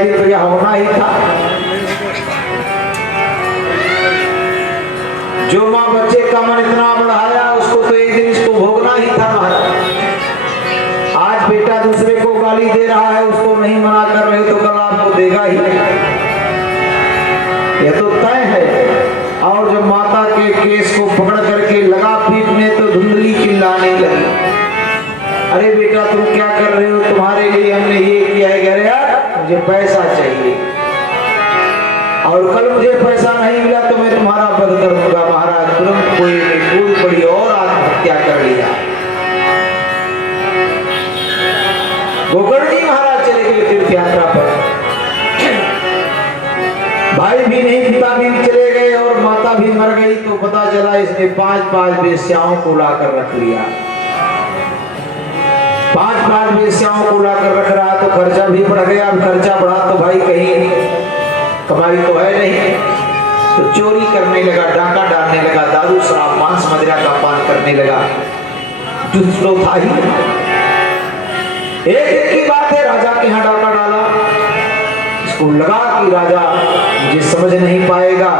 जाएगी तो यह होना ही था। जो माँ बच्चे का मन इतना बढ़ाया उसको तो एक दिन इसको भोगना ही था महाराज। आज बेटा दूसरे को गाली दे रहा है, उसको नहीं मना कर रहे तो कल आपको देगा ही, यह तो तय है। और जब माता के केस को पकड़ करके लगा पीटने तो धुंधली चिल्लाने लगी, अरे बेटा तुम क्या कर रहे हो, तुम्हारे लिए हमने ये किया है। कह रहे यार मुझे पैसा चाहिए और कल मुझे पैसा नहीं मिला तो मैं तुम्हारा वध कर दूंगा। महाराज तुरंत कोई कूद पड़ी और आत्महत्या कर लिया। गोकर्ण जी महाराज चले गए तीर्थ यात्रा पर, भाई भी नहीं पिता भी चले गए और माता भी मर गई। तो पता चला इसने 5-5 वेश्याओं को लाकर रख लिया। 5-5 वेश्याओं को लाकर रख रहा तो खर्चा भी बढ़ गया। अब खर्चा बढ़ा तो भाई कहीं कमाई तो है नहीं, तो चोरी करने लगा, डाका डालने लगा, दारू शराब मांस मदिरा का पान करने लगा। जो था ही एक दिन की बात है, राजा के यहाँ डाका डाला। इसको लगा कि राजा मुझे समझ नहीं पाएगा।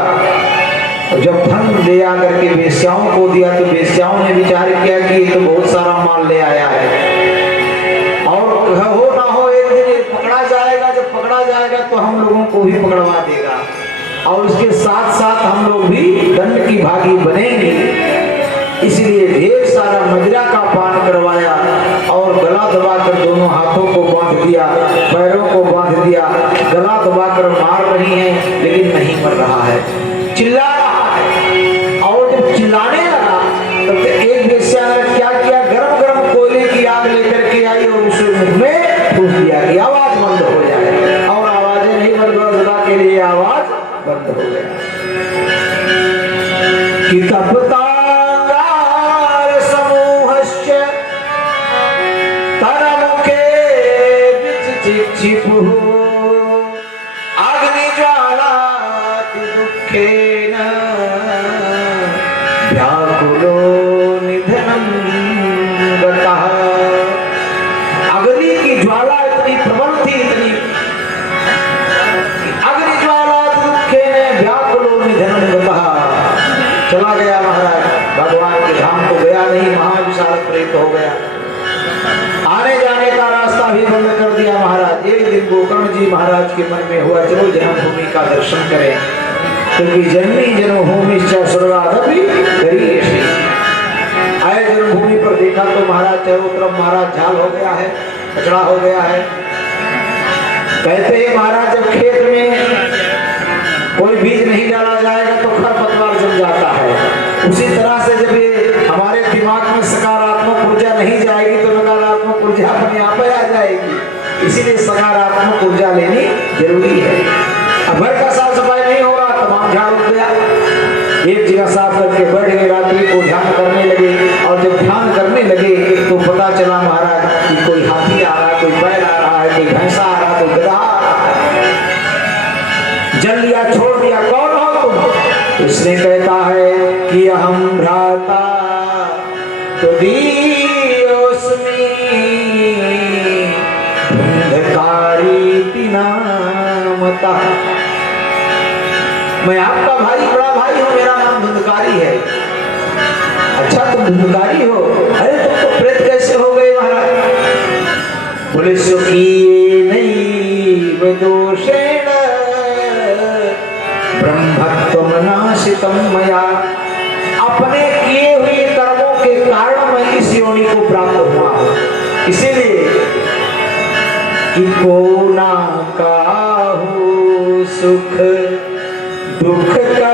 और जब धन ले आकर के वेश्याओं को दिया तो वेश्याओं ने विचार किया कि ये तो बहुत सारा माल ले आया है और हो ना हो एक दिन ये पकड़ा जाएगा। जब पकड़ा जाएगा तो हम लोगों को भी पकड़वा देगा और उसके साथ साथ हम लोग भी दंड की भागी बनेंगे। इसलिए ढेर सारा मदिरा का पान करवाया और गला दबाकर दोनों हाथों को बांध दिया, पैरों को बांध दिया। गला दबाकर मार रही है लेकिन नहीं मर रहा है, चिल्ला रहा है। और जब चिल्लाने लगा तब एक वेश्या ने क्या किया, गरम गरम कोयले की आग लेकर के आई और उसे मुंह में ठूस दिया कि आवाज बंद हो जाए। और आवाजें नहीं बंद हुई, सदा के लिए आवाज बंद हो गया। कि तपता अग्नि ज्वाला दुखेन व्याकुलो निधनम गतः। अग्नि की ज्वाला इतनी प्रबल थी, इतनी अग्नि ज्वाला दुखेन व्याकुलो निधनम गतः। चला गया महाराज, भगवान के धाम को गया नहीं, महाविशाल प्रेत हो गया। आने जाने का रास्ता भी बंद कर दिया महाराज। एक दिन गोकर्ण जी महाराज के मन में हुआ चलो जन्मभूमि का दर्शन करें, क्योंकि जननी जन्मभूमि स्वर्गादपि गरीयसी। आए जन्मभूमि पर देखा तो महाराज चारों तरफ महाराज झाल हो गया है, कचरा हो गया है। कहते हैं महाराज जब खेत में कोई बीज नहीं डाला जाएगा तो खरपतवार जम जाता है। उसी तरह से जब ये हमारे दिमाग में सकारात्मक ऊर्जा नहीं जाएगी तो नकारात्मक ऊर्जा अपने आप आ जाएगी। इसीलिए सकारात्मक ऊर्जा लेनी जरूरी है। अब घर का साफ सफाई नहीं हो रहा, तमाम झाड़ उठ गया। एक जगह साफ करके बैठ गए, रात्रि को ध्यान करने लगे। और जब ध्यान करने लगे तो पता चला महाराज कि कोई हाथी आ रहा है, कोई बैल आ रहा है, कोई भैंसा आ रहा है, कोई गधा आ रहा है। जल लिया, छोड़ दिया, कौन हो तुम? उसने कहता है कि हम भ्राता तो दीयोस्मि धुंधकारी नामता। मैं आपका भाई, बड़ा भाई हूँ, मेरा नाम धुंधकारी है। अच्छा तुम धुंधकारी हो? अरे तुम तो प्रेत कैसे हो गए महाराज? बोले सुखी नहीं दोषेण ब्रह्मत्वम नाशितम मया। अपने किए हुए कर्मों के कारण मैं इस योनि को प्राप्त हुआ हूँ। इसीलिए कि को ना काहू सुख दुख का